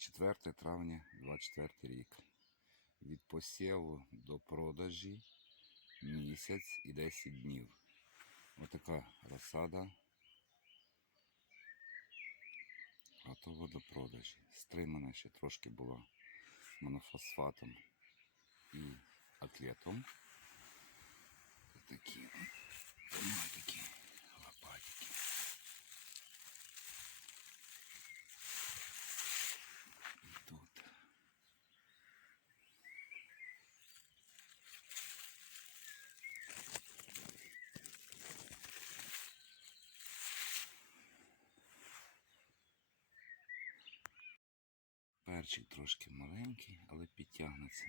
4 травня 24 рік. Від посіву до продажі місяць і 10 днів. Отака розсада. Готова до продажі. Стримана ще трошки була монофосфатом і атлетом. Такі, Перчик трошки маленький, але підтягнеться.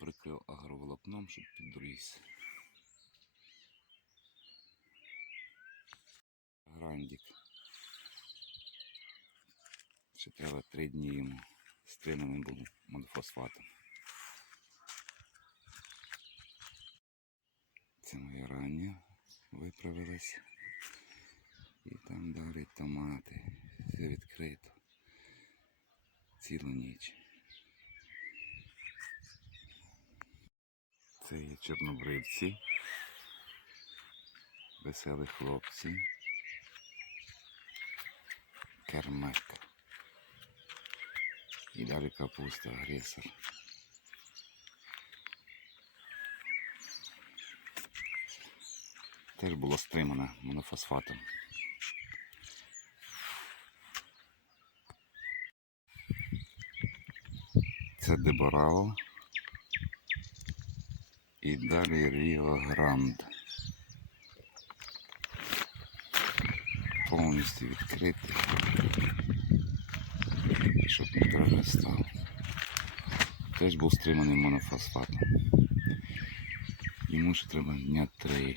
Прикрив агроволокном, щоб підріс. Грандик. Ще треба три дні йому. Стриманий був монофосфатом. Це моя рання виправилась. І там далі томати. Все відкрито. Цілу ніч. Це є чорнобривці. Веселі хлопці. Кермек. І далі капуста, агресор. Теж було стримано монофосфатом. Це Деборао. І далі Ріо Гранд. Повністю відкритий. Щоб ніхто не став. Теж був стриманий монофосфатом. Йому ще треба дня три